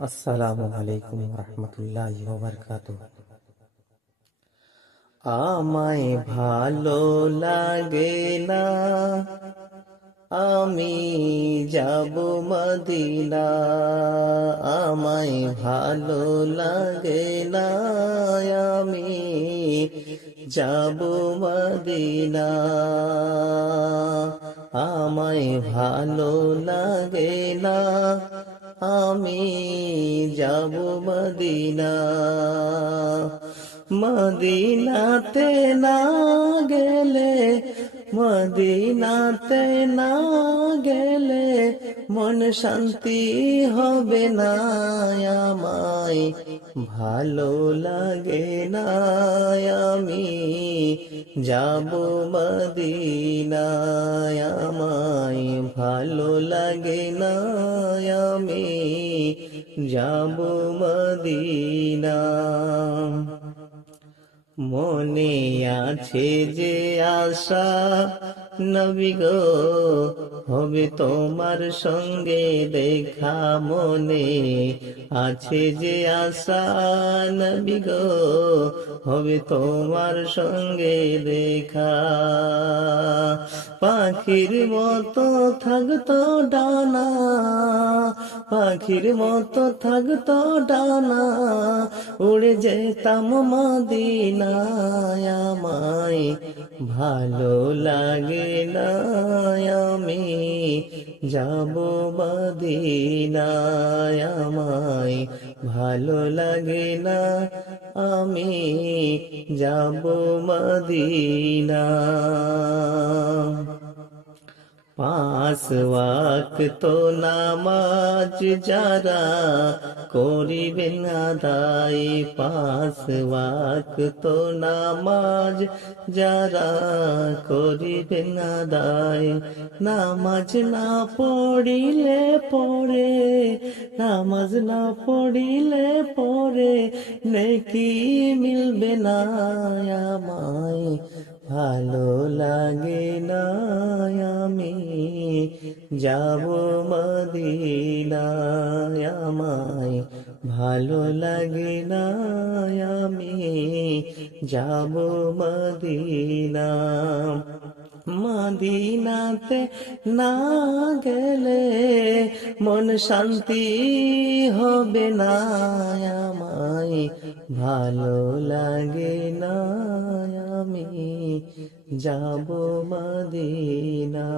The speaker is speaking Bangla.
আসসালামু আলাইকুম আমায় ভালো লাগে না। আমি যাব মদিনা। আমায় ভালো লাগে না। আমি যাব মদিনা। আমায় ভালো লাগে না। আমি যাব মদিনা। মদিনাতে না গেলে, মদিনাতে না গেলে মন শান্তি হবে না, আমায় ভালো লাগে না, আমি যাব মদিনায় আমায় ভালো লাগে না আমি যাব মদিনা। মনে আছে যে আশা, নবী গো, হবে তোমার সঙ্গে দেখা। মনে আছে যে আশা, নবী গো, হবে তোমার সঙ্গে দেখা। পাখির মতো থাকতো ডানা, পাখির মতো থাকতো ডানা। উড়ে যেতাম মদিনায়, আমায় ভালো লাগে না, আমি যাব মদিনায়, আমায় ভালো লাগে না, আমি যাব মদিনা। পাঁচ ওয়াক্ত নামাজ যারা করিবেন আদায়, পাঁচ ওয়াক্ত নামাজ যারা করিবেন আদায়। নামাজ না পড়িলে পড়ে, নামাজ না পড়িলে পড়ে, নেকি মিলবে না আমায়। ভালো লাগে না যাব মদিনায় আমায়। ভালো লাগে না আমি যাব মদিনা মদিনাতে না গেলে মন শান্তি হবে না আমায় ভালো লাগে না আমি যাব মদিনা।